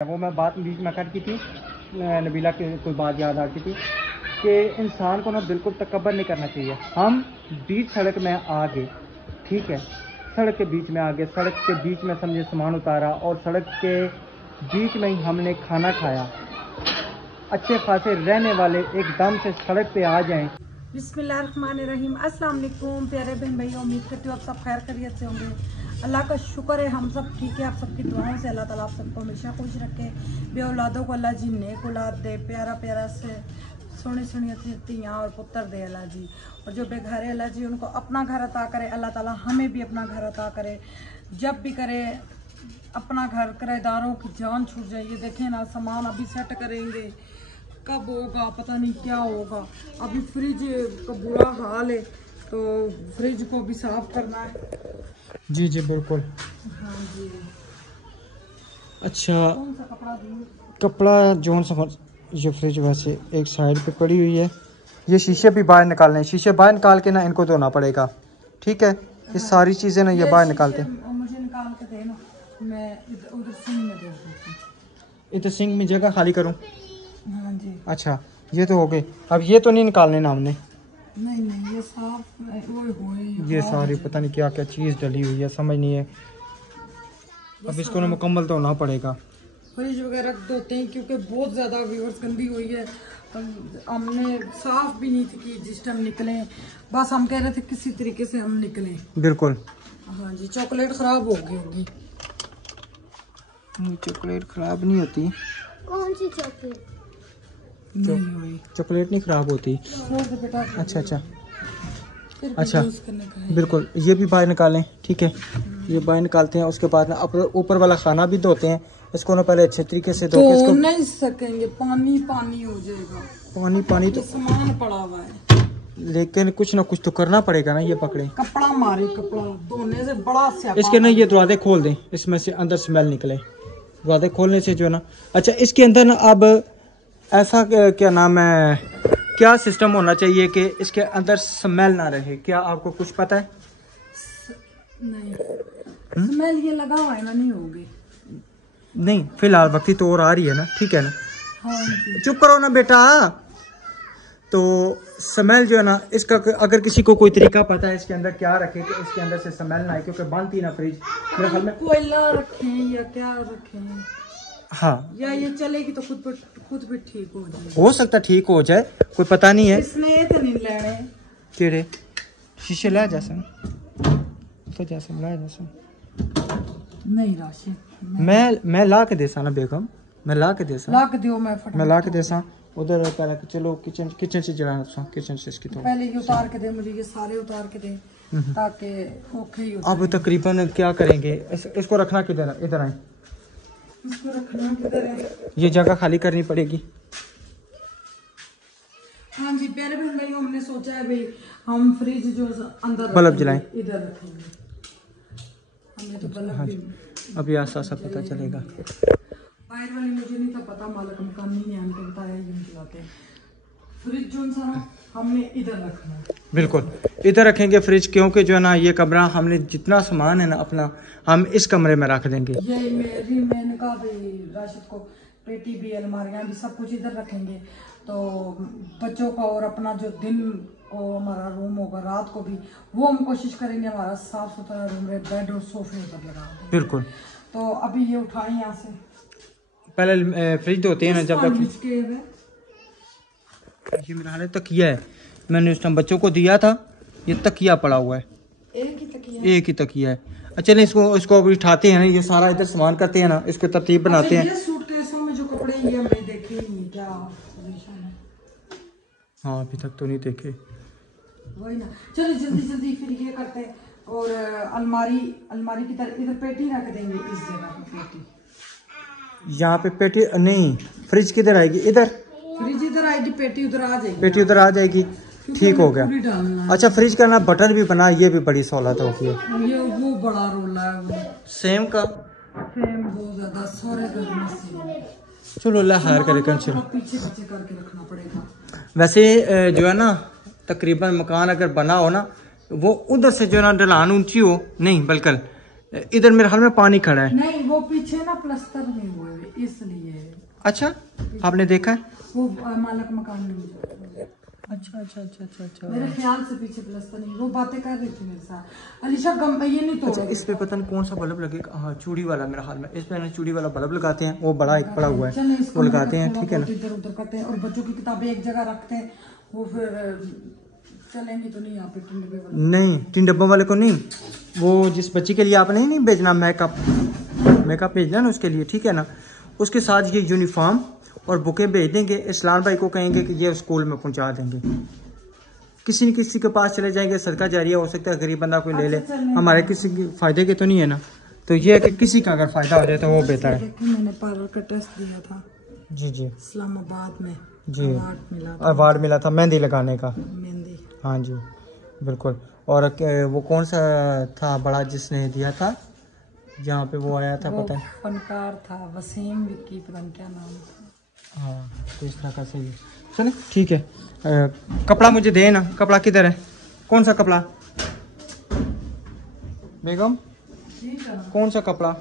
वो मैं बात बीच में कर की थी, नबीला की कोई बात याद आती थी कि इंसान को ना बिल्कुल तकब्बर नहीं करना चाहिए। हम बीच सड़क में आ गए, ठीक है, सड़क के बीच में आ गए, सड़क के बीच में समझे सामान उतारा और सड़क के बीच में ही हमने खाना खाया। अच्छे खासे रहने वाले एकदम से सड़क पे आ जाएं। बिस्मिल्लाहिर्रहमानिर्रहीम। अस्सलाम वालेकुम प्यारे बहन भाई, उम्मीद करती हूँ आप सब खैर खैरियत से होंगे। अल्लाह का शुक्र है हम सब ठीक है। आप सबकी दुआओं से अल्लाह ताला आप सबको हमेशा खुश रखे। बे औलादों को अल्लाह जी नेक औलाद दे, प्यारा प्यारा से सोनी सोनी तियाँ और पुत्र दे अल्लाह जी। और जो बेघर है अल्लाह जी उनको अपना घर अता करे। अल्लाह ताला हमें भी अपना घर अता करे। जब भी करे अपना घर, किराएदारों की जान छूट जाए। ये देखें ना, सामान अभी सेट करेंगे, कब होगा पता नहीं क्या होगा। अभी फ्रिज का बुरा हाल है तो फ्रिज को भी साफ करना है। जी जी बिल्कुल। हाँ जी। अच्छा, कौन सा कपड़ा दूँ? कपड़ा जोन समझ, ये फ्रिज वैसे एक साइड पे पड़ी हुई है। ये शीशे भी बाहर निकालने हैं, शीशे बाहर निकाल के ना इनको धोना पड़ेगा, ठीक है। ये सारी चीज़ें ना ये बाहर निकालते हैं। मुझे निकाल के देना, मैं उधर सिंक में दे दूँगी। इधर सिंक में जगह खाली करूँ? हाँ जी। अच्छा, ये तो हो गए। अब ये तो नहीं निकालने ना हमने? नहीं नहीं, ये साफ ये सारी पता नहीं क्या क्या चीज़ डली हुई है, समझ नहीं है। अब इसको ना मुकम्मल धोना पड़ेगा। फ्रिज वगैरह धोते हैं क्योंकि बहुत ज़्यादा व्यूअर्स गंदी हुई है। हमने साफ भी नहीं थी कि जिस टाइम निकले, बस हम कह रहे थे किसी तरीके से हम निकले। बिल्कुल। हाँ जी। चॉकलेट खराब हो गई होगी। चॉकलेट खराब नहीं होती। कौन सी चॉकलेट? नहीं हुई चॉकलेट नहीं खराब होती। बेटा। अच्छा अच्छा फिर अच्छा, यूज़ करने का है। बिल्कुल। ये भी बाहर निकालें, ठीक है। ये बाहर निकालते हैं, उसके बाद ना ऊपर वाला खाना भी धोते हैं। इसको ना पहले अच्छे तरीके से धो के इसको नहीं सकेंगे, पानी पानी हो जाएगा। पानी पानी तो सामान पड़ा हुआ है, लेकिन कुछ ना कुछ तो करना पड़ेगा ना। ये पकड़े कपड़ा मारे, कपड़ा धोने से बड़ा स्यापा। इसके ना ये दरवाजे खोल दें, इसमें से अंदर स्मेल निकले। दरवाजे खोलने से जो है ना, अच्छा इसके अंदर ना अब ऐसा क्या नाम है, क्या सिस्टम होना चाहिए कि इसके अंदर स्मेल ना रहे? क्या आपको कुछ पता है? नहीं, स्मेल ये लगा हुआ है ना, नहीं होगी। नहीं, फिलहाल वक्ती तो और आ रही है ना, ठीक है ना। हाँ जी। चुप करो ना बेटा। तो स्मेल जो है ना इसका, अगर किसी को कोई तरीका पता है इसके अंदर क्या रखे कि इसके अंदर से स्मेल ना आए, क्योंकि बंद थी ना फ्रिज मेरे ख्याल में। कोयला रखें या क्या रखें? हाँ, या ये चलेगी तो खुद भी ठीक हो जाए। हो सकता ठीक हो जाए, कोई पता नहीं है। इसने तो नहीं लेने केड़े शीशे ला जैसे तो जैसे ला जैसे नहीं राशि। मैं ला के देसा ना बेगम, मैं ला के देसा, ला के दियो। मैं ला के देसा उधर। पहले चलो किचन से जलाना, किचन से इसकी तो पहले ये उतार के दे मुझे, ये सारे उतार के दे ताकि ओके ही हो। अब तकरीबन क्या करेंगे, इसको रखना किधर है? इधर आए, इसको रखना किधर है? ये जगह खाली करनी पड़ेगी। हाँ जी प्यारे बहन भाई, हमने सोचा है भाई हम फ्रिज जो अंदर बल्ब जलाएं, इधर रखेंगे। हमने तो बल्ब भी अभी आसा सा पता चलेगा। बाहर वाली मुझे नहीं था पता, मालिक मकान नहीं है, हमको बताया यूं चलाते हैं। फ्रिज जो सा हमने इधर रखना है। बिल्कुल इधर रखेंगे फ्रिज, क्योंकि जो है ना ये कमरा हमने जितना सामान है ना अपना, हम इस कमरे में रख देंगे। ये मैंने कहा भाई राशिद को, पेटी भी, अलमारियां भी, सब कुछ इधर रखेंगे तो बच्चों का और अपना जो दिन को हमारा रूम होगा, रात को भी वो हम कोशिश करेंगे हमारा साफ सुथरा रूम रहे, बेड और सोफे उधर लगा दें। बिल्कुल। तो अभी ये उठाएं यहाँ से, पहले फ्रिज धोते हैं ना जब तक। ये मेरा हाल तकिया है, मैंने उस टाइम बच्चों को दिया था। ये तकिया पड़ा हुआ है, एक ही तकिया है। अच्छा नहीं, इसको अभी उठाते हैं ना, ये सारा इधर सामान करते हैं ना, इसको तरतीब बनाते हैं। ये सूटकेसों में जो कपड़े ये हमने देखे ही नहीं, क्या सॉल्यूशन है? हाँ अभी तक तो नहीं देखे। वही ना, चलो जल्दी जल्दी फिर ये करते हैं। और अलमारी की तरह इधर पेटी रख देंगे, इस जगह पे पेटी। यहाँ पे पेटी नहीं, फ्रिज किधर आएगी? इधर फ्रिज इधर आएगी, पेटी उधर आ जाएगी। पेटी उधर आ जाएगी, ठीक हो गया। अच्छा फ्रिज का ना बटन भी बना, ये भी बड़ी सहूलत होगी। ये वो बड़ा रोला है, वो सेम का सेम बहुत ज्यादा सारे घर में से। चलो अल्लाह खैर करे। पीछे पीछे करके रखना पड़ेगा। वैसे जो है ना तकरीबन मकान अगर बना हो ना, वो उधर से जो है ना ढलान ऊंची हो नहीं, बल्कि इधर मेरे हाल में पानी खड़ा है। नहीं, वो पीछे ना प्लास्टर नहीं हुए इसलिए। अच्छा, आपने देखा है? वो मालक मकान नहीं। अच्छा अच्छा अच्छा अच्छा अच्छा। मेरे ख्याल से पीछे प्लास्टर नहीं। वो बातें कर रही थी मेरे साथ। अलीशा गम ये नहीं तो। अच्छा, इस पे पता नहीं कौन सा बल्ब लगेगा। हाँ, चूड़ी वाला मेरे हाल में। इस पे ना चूड़ी वाला बल्ब लगाते हैं, वो बड़ा एक पड़ा हुआ है, वो लगाते हैं, ठीक है ना। इधर उधर करते हैं और बच्चों की किताबें एक जगह रखते हैं, वो फिर चलेंगी तो नहीं यहाँ पे टिन डब्बे वाले। नहीं, टिन डब्बों वाले को नहीं, वो जिस बच्ची के लिए आपने नहीं भेजना, मेकअप भेजना ना उसके लिए, ठीक है ना। उसके साथ ये यूनिफॉर्म और बुकें भेज देंगे। इस्लाम भाई को कहेंगे कि ये स्कूल में पहुंचा देंगे। किसी न किसी के पास चले जाएंगे, सदका जारिया हो सकता है, गरीब बंदा कोई ले ले, हमारे किसी के फायदे के तो नहीं है ना। तो ये है कि किसी का अगर फायदा हो जाए तो वो बेहतर है। मैंने पार्लर का टेस्ट दिया था जी जी, इस्लामाबाद में जी, अवार्ड मिला था मेहंदी लगाने का। मेहंदी, हाँ जी बिल्कुल। और वो कौन सा था बड़ा जिसने दिया था, जहाँ पे वो आया था, पता है? फनकार था वसीम विक्की, पता नहीं क्या नाम था। हाँ, तो इस तरह का सही है। चलो ठीक है। कपड़ा मुझे दे ना। कपड़ा किधर है? कौन सा कपड़ा बेगम? कौन सा कपड़ा?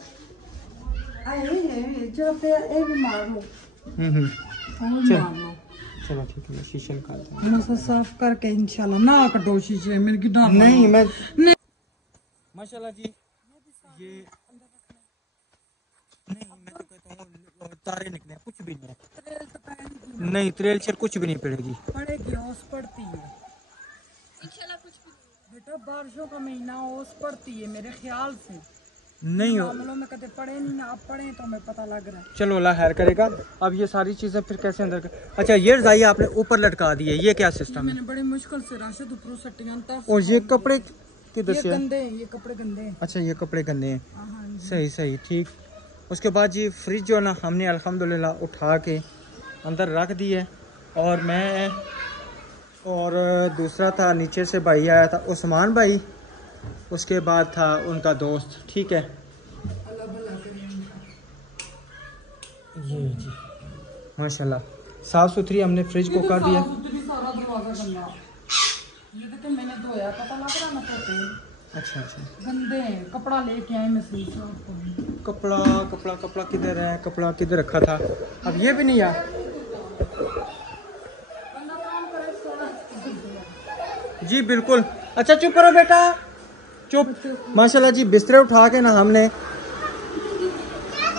चलो ठीक है, शीशे निकालते हैं। साफ करके इंशाल्लाह ना कटो शीशे मेरे की नहीं मैं माशाल्लाह जी ये नहीं, मैं तो कहता हूँ तारे निकले, कुछ भी नहीं। नहीं, त्रेल शेर कुछ भी नहीं पड़ेगी। पड़ेगी, ओस पड़ती है बेटा, बारिशों का महीना ओस पड़ती है मेरे ख्याल से। नहीं हो, मामलों में कभी पढ़े नहीं ना, आप पढ़े तो हमें पता लग रहा है। चलो अल्लाह खैर करेगा। अब ये सारी चीजें फिर कैसे अंदर कर... अच्छा, ये रजाई आपने ऊपर लटका दी है, ये क्या सिस्टम है? मैंने बड़ी मुश्किल से राशिद ऊपर सट्टियां। और ये कपड़े किधर से? गंदे हैं, ये कपड़े गंदे हैं। अच्छा, ये कपड़े गंदे हैं। हाँ जी। सही सही, ठीक। उसके बाद जी फ्रिज जो ना हमने अल्हम्दुलिल्लाह उठा के अंदर रख दी है। और मैं और दूसरा था नीचे से भाई आया था, उस्मान भाई, उसके बाद था उनका दोस्त, ठीक है। ये जी माशाल्लाह साफ़ सुथरी हमने फ्रिज को कर दिया। सारा दरवाजा गंदा, ये तो मैंने धोया, पता लग रहा ना तो। अच्छा अच्छा, गंदे हैं। कपड़ा लेके आए मैं फ्रिज से। कपड़ा कपड़ा कपड़ा किधर है? कपड़ा किधर रखा था? अब ये भी नहीं आ। जी बिल्कुल। अच्छा चुप करो बेटा, चुप। माशाल्लाह जी बिस्तरे उठा के ना हमने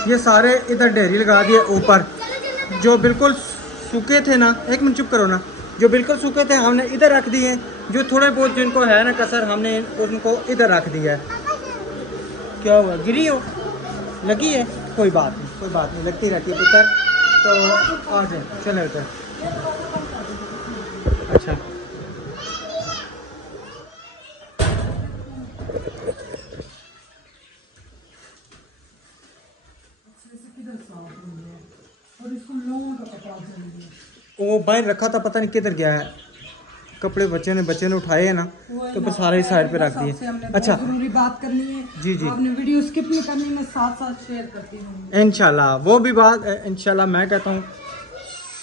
ये सारे इधर ढेरी लगा दिए ऊपर। जो बिल्कुल सूखे थे ना, एक मिनट चुप करो ना, जो बिल्कुल सूखे थे हमने इधर रख दिए। जो थोड़े बहुत जिनको है ना कसर, हमने उनको इधर रख दिया है। क्या हुआ, गिरी हो? लगी है? कोई बात नहीं, कोई बात नहीं, लगती रहती है पुत्र। तो आ जाए, चले उधर। अच्छा और इसको लोगों का कपड़ा चाहिए। वो बाहर रखा था, पता नहीं किधर गया है। कपड़े बच्चे ने उठाए हैं ना, तो बस सारे साइड पे रख दिए। अच्छा, जरूरी बात करनी है जी जी, आपने वीडियो स्किप नहीं करनी, मैं साथ साथ शेयर करती हूँ इंशाल्लाह। वो भी बात इंशाल्लाह मैं कहता हूँ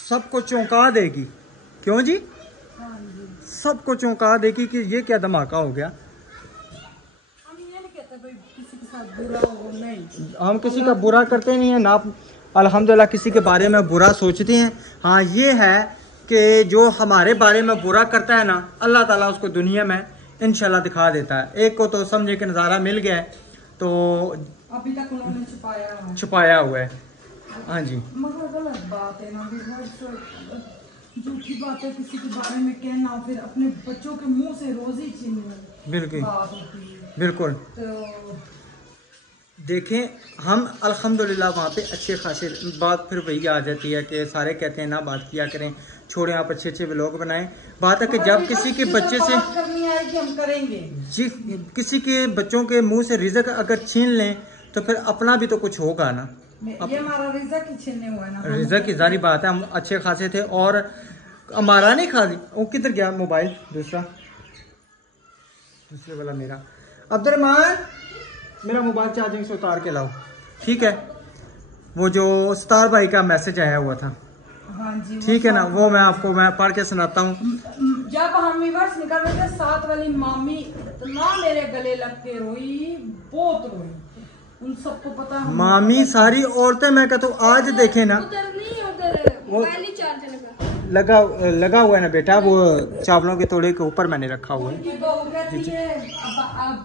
सबको चौंका देगी। क्यों जी? सबको चौंका देगी कि ये क्या धमाका हो गया। हम ये नहीं कहते भाई किसी के साथ बुरा हो, नहीं, हम किसी का बुरा करते नहीं है ना, अल्हम्दुलिल्लाह किसी के बारे में बुरा सोचते हैं। हाँ ये है कि जो हमारे बारे में बुरा करता है ना, अल्लाह ताला उसको दुनिया में इंशाल्लाह दिखा देता है। एक को तो समझे कि नज़ारा मिल गया है, तो अभी तक उन्होंने छुपाया हुआ है। हाँ जी, मगर गलत बात है ना, झूठी बातें किसी के बारे में कहना, फिर अपने बच्चों के मुंह से रोजी छीनना बिल्कुल बात होती है। बिल्कुल। तो देखें, हम अल्हम्दुलिल्लाह वहाँ पे अच्छे खासे, बात फिर वही आ जाती है कि सारे कहते हैं ना बात किया करें, छोड़े आप अच्छे अच्छे व्लॉग बनाएं। बात है कि जब किसी के बच्चे से हम करेंगे जी, किसी के बच्चों के मुंह से रिज़्क अगर छीन लें तो फिर अपना भी तो कुछ होगा ना। ये हमारा रिज़्क ही छीनने हुआ ना, रिज़्क की जारी बात है, हम अच्छे खासे थे और हमारा नहीं खा दी। वो किधर गया मोबाइल? दूसरे वाला मेरा। अब्दुर्रहमान, मेरा मोबाइल चार्जिंग से उतार के लाओ, ठीक है। वो जो स्टार भाई का मैसेज आया हुआ था, हाँ जी, ठीक है ना, वो मैं आपको मैं पढ़ के सुनाता हूँ। जब हम वीवर्स निकल रहे थे, साथ वाली मामी इतना मेरे गले लग के रोई, बहुत रोई। उन सबको पता है मामी सारी औरतें, मैं कहता हूँ आज देखे ना, उधर नहीं, उधर मोबाइल ही चार्ज लगा हुआ है ना बेटा, वो चावलों के तोड़े के ऊपर मैंने रखा हुआ है। उनकी बहू कहती है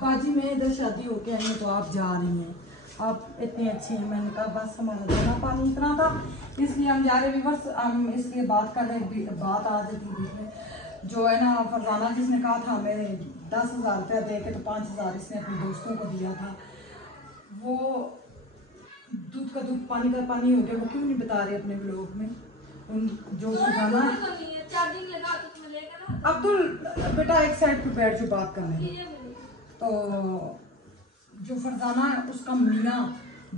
बाजी में इधर शादी होके आई है तो आप जा रही हैं, आप इतनी अच्छी हैं। मैंने कहा बस हमारा दाना पानी इतना था, इसलिए हम जा रहे व्यूअर्स। हम इसलिए बात कर रहे, बात आ जाती बीच में, जो है ना फरजाना जिसने कहा था हमें 10,000 रुपया दे के, तो 5,000 इसने अपने दोस्तों को दिया था। वो दूध का दूध पानी का पानी हो गया, वो क्यों नहीं बता रहे अपने ब्लॉग में। उन जो फरजाना अब्दुल बेटा एक साइड पे बैठ जो बात कर रहे हैं, तो जो फरजाना है उसका मियाँ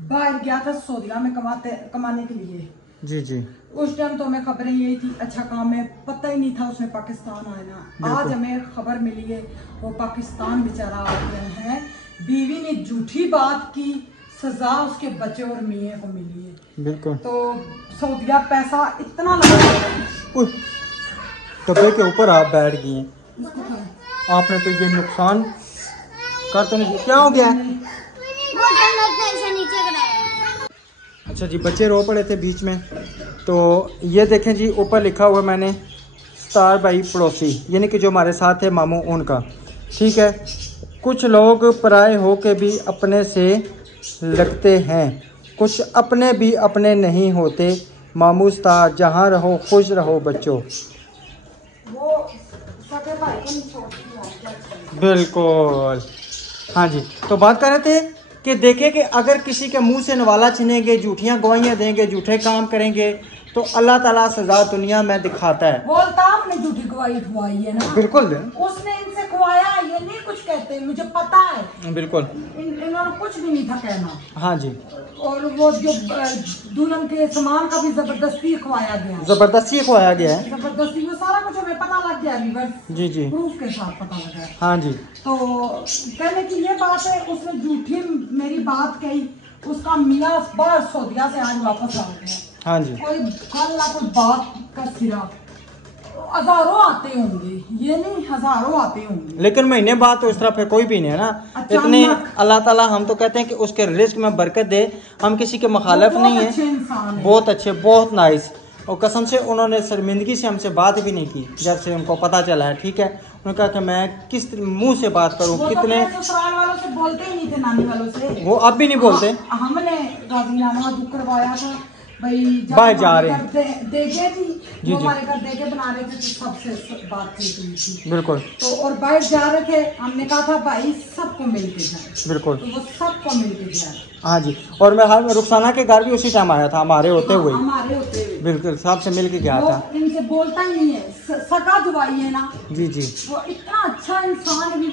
बाहर गया था सऊदीया में कमाने के लिए। जी जी। उस टाइम तो हमें खबरें यही थी, अच्छा काम है, पता ही नहीं था उसने पाकिस्तान आना। आज हमें खबर मिली है वो पाकिस्तान बेचारा आ गया है। बीवी ने झूठी बात की, सजा उसके बच्चे और मियाँ को मिली है। बिल्कुल। तो सऊदीया पैसा इतना लगा, डब्बे के ऊपर आप बैठ गई हैं, आपने तो ये नुकसान कर तो नहीं, क्या हो गया? अच्छा जी, बच्चे रो पड़े थे बीच में, तो ये देखें जी ऊपर लिखा हुआ मैंने स्टार बाई पड़ोसी, यानी कि जो हमारे साथ है मामू उनका, ठीक है। कुछ लोग पराए हो के भी अपने से लगते हैं, कुछ अपने भी अपने नहीं होते। मामू स्टार, जहाँ रहो खुश रहो बच्चों। बिल्कुल, हाँ जी। तो बात कर रहे थे कि देखें कि अगर किसी के मुंह से नवाला छिनेंगे, झूठियां गवाहियां देंगे, झूठे काम करेंगे, तो अल्लाह ताला सजा दुनिया में दिखाता है। बोलता आपने झूठी गवाही खुआई है ना। बिल्कुल, उसने इनसे खुआया, ये नहीं कुछ कहते, मुझे पता है। बिल्कुल, इन्होंने कुछ भी नहीं था कहना। हाँ जी। और वो जो दुल्हन के सामान का भी जबरदस्ती खुआया गया, जबरदस्ती खुआया गया है, जबरदस्ती, वो सारा कुछ हमें पता लग गया, जी जी, प्रूफ के साथ पता लगा। हाँ जी। तो कहने की ये बात है, उसने झूठी मेरी बात कही, उसका मियाँ बाहर सऊदीया से आज वापस आ गया। हाँ जी। कोई कल ना कोई बात का सिरा, हजारों आते होंगे, ये नहीं हजारों आते होंगे, लेकिन महीने बाद तो इस तरह फिर कोई भी नहीं है ना। इतने अल्लाह ताला, हम तो कहते हैं कि उसके रिस्क में बरकत दे, हम किसी के मुखालिफ नहीं है। बहुत अच्छे, बहुत नाइस। और कसम से उन्होंने शर्मिंदगी से हमसे बात भी नहीं की जब से उनको पता चला है, ठीक है। उन्होंने कहा कि मैं किस मुंह से बात करूं, कितने तो ससुराल वालों से बोलते ही नहीं थे, नानी वालों से, वो अब भी नहीं बोलते। हमने गाजीनामा दुख करवाया था भाई, बाहर जा रहे देखे थी, जी, हमारे घर देखे बना रहे थे, तो सबसे बातचीत हुई थी। बिल्कुल। तो और बाहर जा रहे थे, हमने कहा था भाई सबको मिलके जाए। बिल्कुल, तो वो सबको मिलके जाए। हाँ जी। और मैं रुखसाना के घर भी उसी टाइम आया था, हमारे होते हुए। हमारे होते हुए बिल्कुल, सबसे मिल के गया था। इनसे बोलता ही नहीं है, सका दुआई है ना। जी जी। वो इतना अच्छा इंसान भी,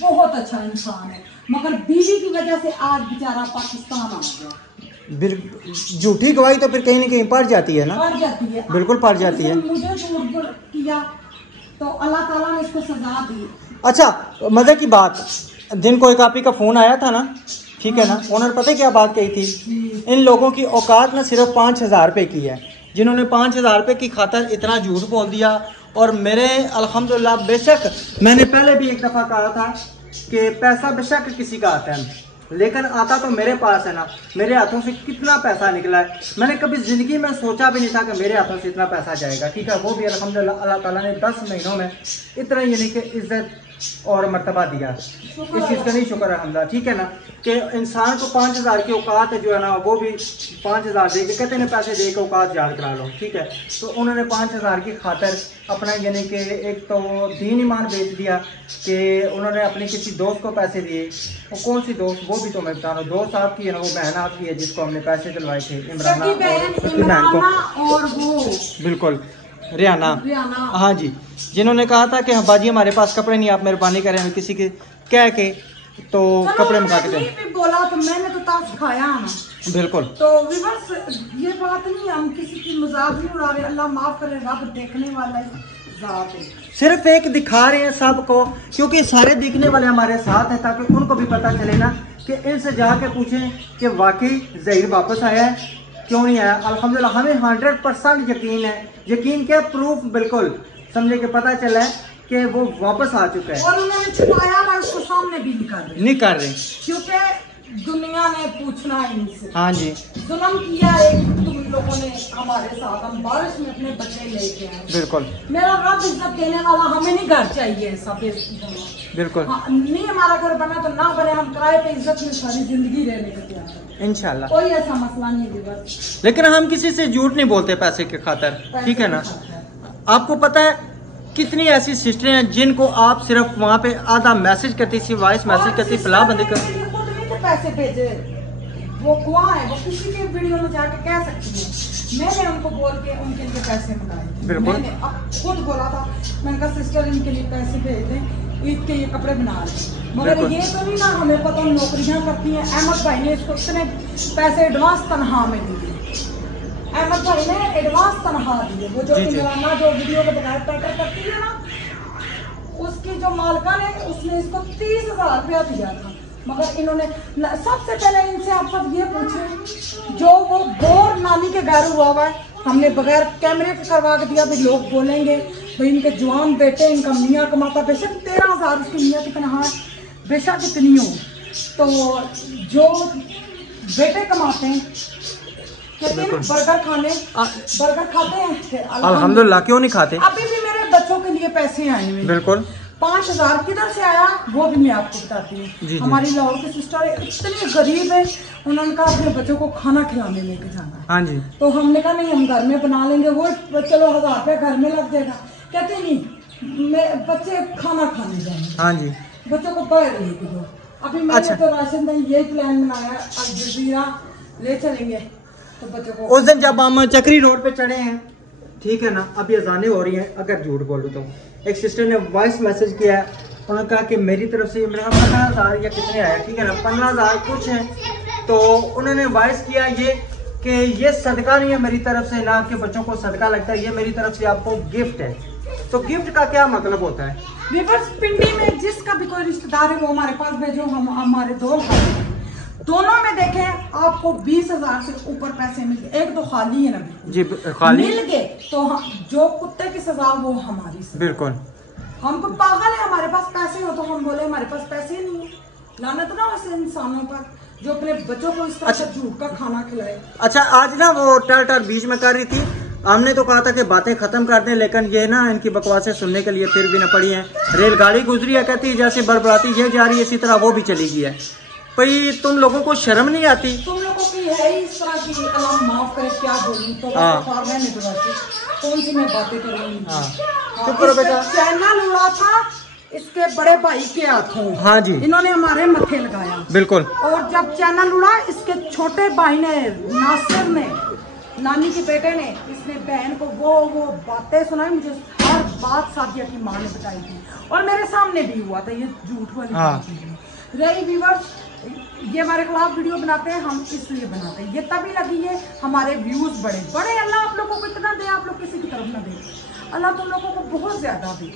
बहुत अच्छा इंसान है, मगर बीवी की वजह से आज बेचारा पाकिस्तान आ गया। झूठी गवाही तो फिर कहीं ना कहीं पड़ जाती है ना, पड़ जाती है, बिल्कुल पड़ जाती है। मुझे झूठ किया तो अल्लाह ताला ने इसको सजा दी। अच्छा, मजे की बात, दिन को एक आपी का फोन आया था ना, ठीक है ना, उन्होंने पता क्या बात कही थी, इन लोगों की औकात ना सिर्फ 5,000 रुपये की है, जिन्होंने 5,000 रुपये की खातर इतना झूठ बोल दिया। और मेरे अल्हम्दुलिल्लाह, बेशक मैंने पहले भी एक दफ़ा कहा था कि पैसा बेशक किसी का आता है, लेकिन आता तो मेरे पास है ना। मेरे हाथों से कितना पैसा निकला है, मैंने कभी ज़िंदगी में सोचा भी नहीं था कि मेरे हाथों से इतना पैसा जाएगा, ठीक है। वो भी अल्हम्दुलिल्लाह अल्लाह ताला ने 10 महीनों में इतना यानी कि इज्जत और मर्तबा दिया। इस चीज़ का नहीं शुक्र अल्हम्दुलिल्लाह, ठीक है ना, कि इंसान को 5,000 की औकात है जो है ना, वो भी 5,000 दे के कहते हैं पैसे दे के औकात याद करा लो, ठीक है। तो उन्होंने 5,000 की खातर अपना यानी कि एक तो दीन ईमान बेच दिया, कि उन्होंने अपने किसी दोस्त को पैसे दिए। वो कौन सी दोस्त, वो भी तो मैं बता रहा हूँ, दोस्त आपकी है ना, वो बहन आपकी है जिसको हमने पैसे दिलवाए थे, इमराना और वो बिल्कुल रियाना, हाँ जी, जिन्होंने कहा था कि हाँ बाजी हमारे पास कपड़े नहीं, आप मेहरबानी करें, हमें किसी के कह के तो कपड़े मंगा के दें। बोला तो मैंने तो ताश खाया ना, बिल्कुल। तो विवर्स ये बात नहीं, हम किसी की मजाक नहीं उड़ा रहे, अल्लाह माफ करे, रब देखने वाला है। सिर्फ एक दिखा रहे हैं सबको, क्योंकि सारे दिखने वाले हमारे साथ हैं, ताकि उनको भी पता चले ना, कि इनसे जाके पूछें कि वाकई ज़हीर वापस आया है, क्यों नहीं आया। अल्हम्दुलिल्लाह हमें 100% यकीन है। यकीन क्या, प्रूफ बिल्कुल समझे कि पता चला है कि वो वापस आ चुका है। और उन्होंने छुपाया हुआ उसको सामने भी नहीं कर रहे क्योंकि दुनिया ने पूछना है इनसे। हाँ जी, जुल्म किया है तुम लोगों ने हमारे साथ, हम बारिश में अपने बच्चे लेके आए। बिल्कुल मेरा रब इज्जत देने वाला, हमें नहीं घर चाहिए सब। बिल्कुल हाँ, नहीं हमारा घर बना तो ना बने, हम किराए पे इज्जत में सारी जिंदगी रहने को तैयार हैं इंशाल्लाह। कोई ऐसा मसला नहीं है बस। लेकिन हम किसी से झूठ नहीं बोलते पैसे के खातर, ठीक है ना। आपको पता है कितनी ऐसी सिस्टरें हैं जिनको आप सिर्फ वहाँ पे आधा मैसेज करती थी, वॉइस मैसेज करती, फला बंदी कर पैसे भेजे, वो कुआं है, वो किसी के वीडियो में जाके कह सकती है। मैंने उनको बोल के उनके लिए पैसे मंगाए, मैंने अब खुद बोला था, मैंने कहा सिस्टर इनके लिए पैसे भेज दें, ईद के ये कपड़े बना रहे। मगर ये तो नहीं ना हमें पता नौकरियां करती हैं। अहमद भाई ने इसको इतने पैसे एडवांस तनख्वाह में दिए, अहमद भाई ने एडवांस तनख्वाह दिए। वो जो इमराना जो वीडियो के बगैर पैटर करती है ना, उसकी जो मालका ने उसने इसको 30,000 रुपया दिया था। मगर इन्होंने सबसे पहले इनसे आप सब ये पूछे, जो वो बोर नानी के घर हुआ है, हमने बगैर कैमरे के करवा के दिया। भाई लोग बोलेंगे भाई इनके जवान बेटे, इनका मियाँ कमाता, बेशक 13,000 उसकी मियाँ की तनख्वाह बेशक कितनी हो, तो जो बेटे कमाते हैं कहते हैं बर्गर खाते हैं अल्हम्दुलिल्लाह, क्यों नहीं खाते। अभी भी मेरे बच्चों के लिए पैसे आए हुए, बिल्कुल 5,000 किधर से आया वो भी मैं आपको बताती हूँ। हमारी लाहौर की सिस्टर इतनी गरीब है, उन्होंने कहा अपने बच्चों को खाना खिलाने लेके जाना है। हाँ जी, तो हमने कहा नहीं हम घर में बना लेंगे, वो चलो 1,000 रुपया घर में लग जाएगा। कहते नहीं मैं बच्चे खाना खाने जाएंगे। हाँ जी, बच्चों को बाहर लेके दो। अभी मैंने तो राशन दिन यही प्लान बनाया, अब जजीरा ले चलेंगे तो बच्चों को। उस दिन जब हम चक्री रोड पे चढ़े हैं, ठीक है ना, अभी अजानें हो रही हैं, अगर झूठ बोलूँ तो एक सिस्टर ने वॉइस मैसेज किया है, उन्होंने कहा कि मेरी तरफ से मेरा 15,000 या कितने आया, ठीक है ना, 15,000 कुछ है। तो उन्होंने वॉइस किया ये कि ये सदका नहीं है मेरी तरफ से, ना आपके बच्चों को सदका लगता है, ये मेरी तरफ से आपको गिफ्ट है। तो गिफ्ट का क्या मतलब होता है? रिवर्स पिंडी में जिसका भी कोई रिश्तेदार है वो हमारे पास भेजो, हम हमारे दो दोनों में देखें आपको 20,000 से ऊपर पैसे मिल गए। एक तो खाली है ना जी, खाली मिल गए तो जो कुत्ते की सजा वो हमारी सजा। बिल्कुल, हम कोई पागल है, हमारे पास पैसे हो तो हम बोले हमारे पास पैसे नहीं है। लानत ना वैसे इंसानों पर जो अपने बच्चों को इस तरह से झूठ का खाना खिलाए। अच्छा, आज ना वो टर बीच में कर रही थी, हमने तो कहा था कि बातें खत्म कर दें, लेकिन ये ना इनकी बकवासें सुनने के लिए फिर भी न पड़ी हैं। रेलगाड़ी गुजरी है, कहती है जैसे बड़बड़ाती ये जा रही है, इसी तरह वो भी चली गई है। भाई तुम लोगों को शर्म नहीं आती? तुम लोगों की है इस तरह की, अल्लाह माफ करे क्या बोलूं, तो कौन सी मैं बातें करूंगी। चुप करो बेटा। चैनल उड़ा था इसके बड़े भाई के हाथों। हाँ जी, इन्होंने हमारे मत्थे लगाया। बिल्कुल। और जब चैनल उड़ा इसके छोटे भाई ने, नासिर ने, नानी के बेटे ने, इसने बहन को वो बातें सुनाई। मुझे हर बात सादिया की माँ ने बताई थी और मेरे सामने भी हुआ था, ये झूठ वाली रही। व्यूअर्स ये हमारे खिलाफ वीडियो बनाते हैं, हम इसलिए बनाते हैं, ये तभी लगी है हमारे व्यूज बड़े। अल्लाह आप लोगों को इतना दे, आप लोग किसी की तरफ ना दे, अल्लाह तुम लोगों को बहुत ज्यादा दे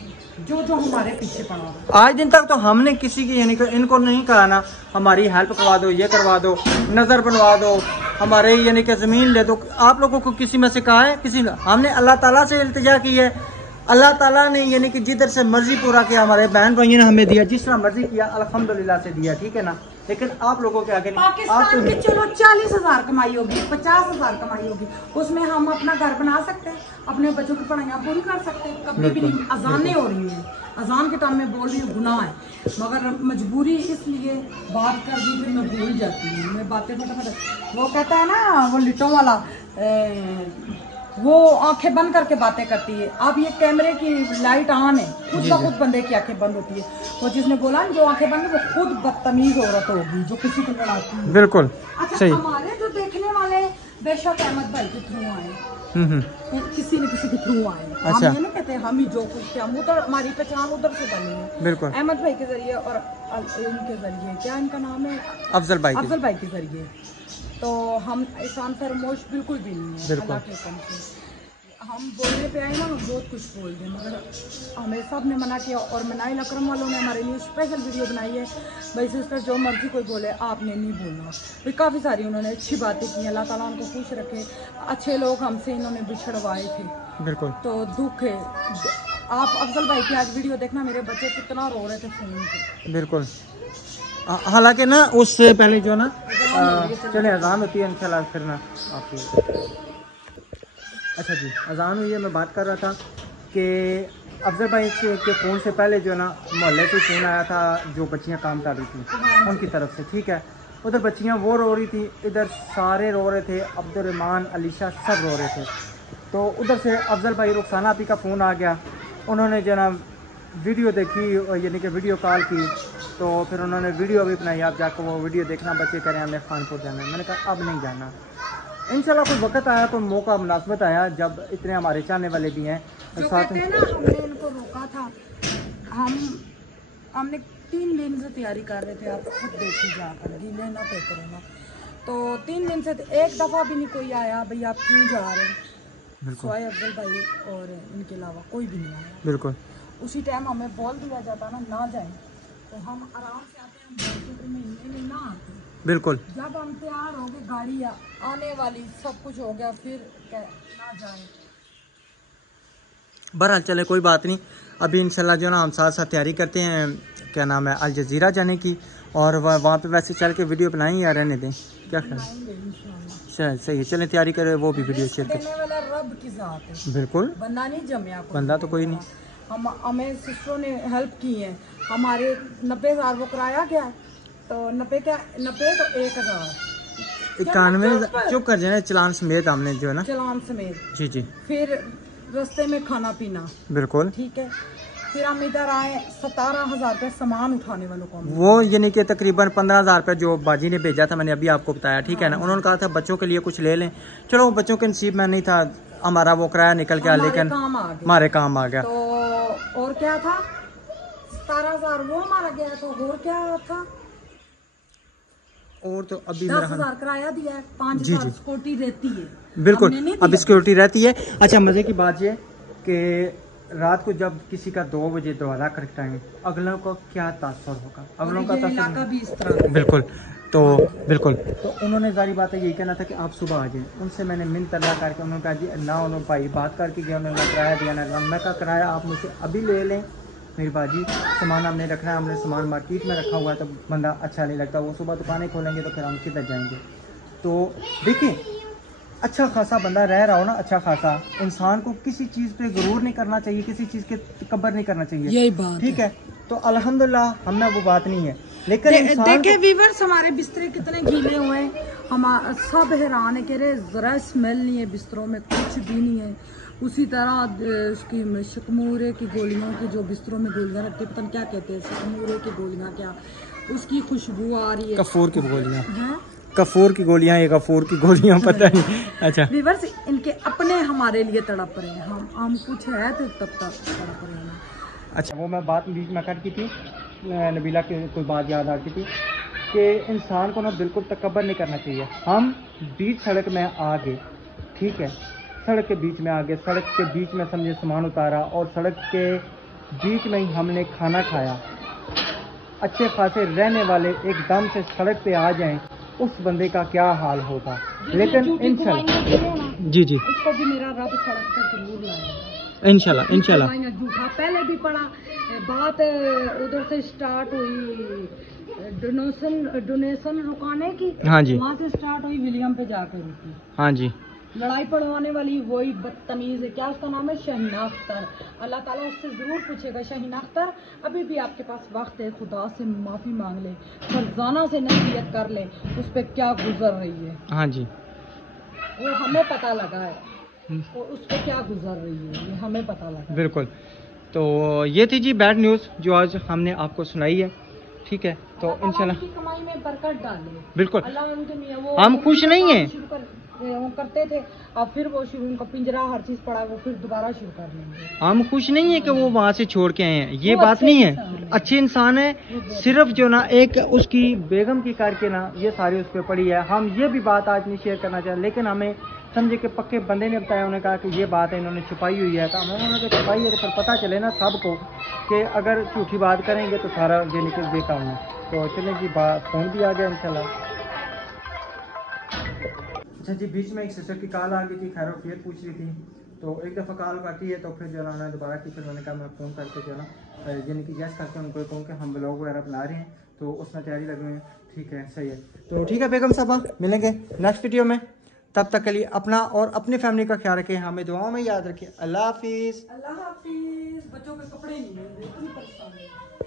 जो हमारे पीछे पड़ा हुआ। आज दिन तक तो हमने किसी की यानी इनको नहीं कहा ना हमारी हेल्प करवा दो, ये करवा दो, नजर बनवा दो, हमारे यानी कि जमीन ले दो। आप लोगों को किसी में से कहा है? किसी ने। हमने अल्लाह ताला से इल्तिजा की है, अल्लाह ताला ने यानी कि जिधर से मर्जी पूरा किया, हमारे बहन भाइयों ने हमें दिया, जिस तरह मर्जी किया अल्हम्दुलिल्लाह से दिया, ठीक है ना। लेकिन आप लोगों के आगे पाकिस्तान की चलो 40,000 कमाई होगी, 50,000 कमाई होगी, उसमें हम अपना घर बना सकते हैं, अपने बच्चों की पढ़ाई पूरी कर सकते हैं। कभी भी नहीं। अजानें हो रही है, अजान के टाइम में बोल रही हूँ गुनाह है, मगर मजबूरी इसलिए बात कर दी, फिर मैं भूल जाती हूँ, मैं बातें फटाफट। वो कहता है ना वो लिटों वाला, वो आंखें बंद करके बातें करती है। अब ये कैमरे की लाइट ऑन है, खुद का खुद बंदे की आंखें बंद होती है। वो जिसने बोला जो आंखें बंद है वो खुद बदतमीज औरत होगी जो किसी को लड़ाती है। बिल्कुल अच्छा, हमारे जो देखने वाले बेशक अहमद भाई के थ्रू आए, किसी न किसी के थ्रू आए। अच्छा। हम ये ना कहते हैं हम ही जो कुछ थे, हम उधर, हमारी पहचान उधर से बनी है। बिल्कुल। अहमद भाई के जरिए और इनके जरिए, क्या इनका नाम है, अफजल भाई के जरिए। तो हम एहसान फरमोश बिल्कुल भी नहीं है अल्लाह के हुक्म से। हम बोलने पे आए ना बहुत कुछ बोल दें, मगर हमें सब ने मना किया। और मनाइल अकरम वालों ने हमारे लिए स्पेशल वीडियो बनाई है, भाई सिस्टर जो मर्जी कोई बोले आपने नहीं बोलना। फिर काफ़ी सारी उन्होंने अच्छी बातें की, अल्लाह ताला उनको खुश रखे। अच्छे लोग हमसे इन्होंने बिछड़वाए थे, बिल्कुल। तो दुख है आप अफजल भाई की आज वीडियो देखना, मेरे बच्चे कितना रो रहे थे फोन पे। बिल्कुल। हालांकि ना उससे पहले जो ना चले अजान होती है इंशाल्लाह फिर ना आपकी। अच्छा जी, अजान हुई है। मैं बात कर रहा था कि अफजल भाई के फ़ोन से पहले जो है ना मोहल्ले से फ़ोन आया था, जो बच्चियां काम कर रही थी उनकी तरफ से, ठीक है। उधर बच्चियां वो रो रही थी, इधर सारे रो रहे थे, अब्दुर्रहमान, अलीशा सब रो रहे थे। तो उधर से अफजल भाई रुखसाना आपी का फ़ोन आ गया, उन्होंने जो ना वीडियो देखी, यानी कि वीडियो कॉल की, तो फिर उन्होंने वीडियो भी बनाई। आप जाकर वो वीडियो देखना, बच्चे कह रहे हैं हमें खानपुर जाना है। मैंने कहा अब नहीं जाना, इंशाल्लाह कोई वक्त आया तो मौका मुनासबत आया जब इतने हमारे चाहने वाले भी हैं जो साथ कहते हैं ना, हमने इनको रोका था। हमने 3 दिन से तैयारी कर रहे थे, आप खुद देखिए जाकर, गीले ना पे करो ना। तो 3 दिन से एक दफ़ा भी नहीं कोई आया भाई आप क्यों जा रहे हैं, सोए अफजल भाई और इनके अलावा कोई भी नहीं आया। बिल्कुल। उसी टाइम हमें बोल दिया जाता ना जाए, तो हम आराम से आते, हम बरसत महीने में ना आते। बिल्कुल। जब हम तैयार हो गए, गाड़ी आने वाली, सब कुछ हो गया, फिर ना जाए। बहरहाल चले कोई बात नहीं, अभी इंशाल्लाह जो ना हम साथ साथ तैयारी करते हैं, क्या नाम है, अल जज़ीरा जाने की। और वहाँ पे वैसे चल के वीडियो बनाएं या रहने दें, क्या ख्याल? चल सही है, चलें तैयारी करें, वो भी वीडियो शेयर करें। वाला रब की जात है, बिल्कुल, बंदा नहीं जमया, बंदा तो कोई नहीं। हमें सिस्टरों ने हेल्प की है। हमारे 90,000 वो कराया गया, तो 90 तो 1,000 91 चुप कर जाए चलान समेत हमने जो है ना, चलान समेत। जी जी। फिर रास्ते में खाना पीना, बिल्कुल, ठीक है। फिर हम इधर आए, 17,000 रुपये सामान उठाने वालों को, वो यानी कि तकरीबन 15,000 रुपये जो बाजी ने भेजा था, मैंने अभी आपको बताया, ठीक है ना। उन्होंने कहा था बच्चों के लिए कुछ ले लें, चलो बच्चों के नसीब में नहीं था, हमारा वो किराया निकल गया, लेकिन हमारे काम आ गया। तो और क्या था, 17,000 वो हमारा गया, तो और क्या था, और तो अभी 10,000 किराया दिया है, 5,000 सिक्योरिटी रहती है। बिल्कुल, अभी सिक्योरिटी रहती है। अच्छा, मजे की बात ये कि रात को जब किसी का 2 बजे दरवाजा खटखटाएंगे, अगलों को क्या तासर होगा, अगलों का इलाका भी इस तरह। बिल्कुल। तो बिल्कुल, तो उन्होंने जारी बात है यही कहना था कि आप सुबह आ जाएं। उनसे मैंने मिन्नत अल्लाह करके, उन्होंने कहा जी ना, उन्होंने भाई बात करके गया, उन्होंने किराया दिया ना। मैं कहा किराया आप मुझसे अभी ले लें मेरी बाजी, सामान हमने रखना है, हमने सामान मार्केट में रखा हुआ है, तो बंदा अच्छा नहीं लगता, वो सुबह दुकानें खोलेंगे तो फिर हम किधर जाएंगे। तो देखिए, अच्छा खासा बंदा रह रहा हो ना, अच्छा खासा, इंसान को किसी चीज़ पे गुरूर नहीं करना चाहिए, किसी चीज़ के तकब्बर नहीं करना चाहिए, यही बात ठीक है। तो अल्हम्दुलिल्लाह हमें वो बात नहीं है, लेकिन देखे व्यूअर्स, हमारे बिस्तरे कितने गीले हुए हैं, हम सब हैरान है, कह रहे ज़रा स्मेल नहीं है बिस्तरों में, कुछ भी नहीं है। उसी तरह उसकी शकमूरे की गोलियों की, जो बिस्तरों में गोलियां रखते, पता नहीं क्या कहते हैं, शकमूरे की गोलियां, क्या उसकी खुशबू आ रही है, कफूर की गोलियां, कफूर की गोलियां, ये कफूर की गोलियां पता नहीं। अच्छा, व्यूअर्स इनके अपने हमारे लिए तड़प रहे हैं, हम कुछ है तो तब तक तड़प रहे हैं। अच्छा, वो मैं बात बीच में कर की थी, नबीला की कोई बात याद आती थी कि इंसान को ना बिल्कुल तकब्बर नहीं करना चाहिए। हम बीच सड़क में आ गए, ठीक है, सड़क के बीच में आ गए, सड़क के बीच में समझे सामान उतारा, और सड़क के बीच में ही हमने खाना खाया। अच्छे खासे रहने वाले एकदम से सड़क पे आ जाएं, उस बंदे का क्या हाल होगा। लेकिन इंशाल्लाह, जी जी, उसको भी मेरा रब सड़क पर जरूर लाएगा, इंशाल्लाह इंशाल्लाह। झूठा पहले भी पड़ा, बात उधर से स्टार्ट हुई डोनेशन रुकाने की, हाँ जी, वहाँ से स्टार्ट हुई, विलियम पे जाकर रुकी। हाँ जी, लड़ाई पड़वाने वाली वही बदतमीज है, क्या उसका नाम है, शहीना अख्तर। अल्लाह ताला उससे ज़रूर पूछेगा, शहीना अख्तर अभी भी आपके पास वक्त है, खुदा से माफ़ी मांग ले, फरजाना से नसीहत कर ले, उस पर क्या गुजर रही है। हाँ जी, वो हमें पता लगा है, और उस पर क्या गुजर रही है, ये हमें पता लगा। बिल्कुल। तो ये थी जी बैड न्यूज़ जो आज हमने आपको सुनाई है, ठीक है। तो इंशाल्लाह कमाई में बरकत डाले, बिल्कुल। अल्लाह हम खुश नहीं हैं, वो करते थे, अब फिर वो शुरू, उनका पिंजरा हर चीज पड़ा, वो फिर दोबारा शुरू कर लेंगे। हम खुश नहीं है कि वो वहाँ से छोड़ के आए हैं, ये बात नहीं है, अच्छे इंसान है, सिर्फ जो ना एक उसकी बेगम की करके ना ये सारी उस पर पड़ी है। हम ये भी बात आज नहीं शेयर करना चाहते, लेकिन हमें समझे कि पक्के बंदे ने बताया, उन्होंने कहा कि ये बात है इन्होंने छुपाई हुई है, तो उन्होंने कहा छुपाई है, तो फिर पता चले ना सबको कि अगर झूठी बात करेंगे तो सारा ये निकल बेकार है। तो चलें जी, फ़ोन भी आ गया इंशाल्लाह। अच्छा जी, बीच में एक सिस्टर की कॉल आ गई थी, खैर फिर पूछ रही थी तो एक दफ़ा कॉल काटी है तो फिर जो है उन्होंने दोबारा की, फिर मैंने कहा मैं फ़ोन करके जो है ना यानी कि गैस करके उनको कहूँ कि हम ब्लॉग वगैरह बना रहे हैं, तो उसमें तैयारी लगे हुए हैं। ठीक है, सही है। तो ठीक है बेगम साहबा, मिलेंगे नेक्स्ट वीडियो में। तब तक के लिए अपना और अपनी फैमिली का ख्याल रखें, हमें दुआओं में याद रखें। अल्लाह हाफिज़। अल्लाह हाफिज। बच्चों के कपड़े नहीं मिल रहे, इतनी परेशानी।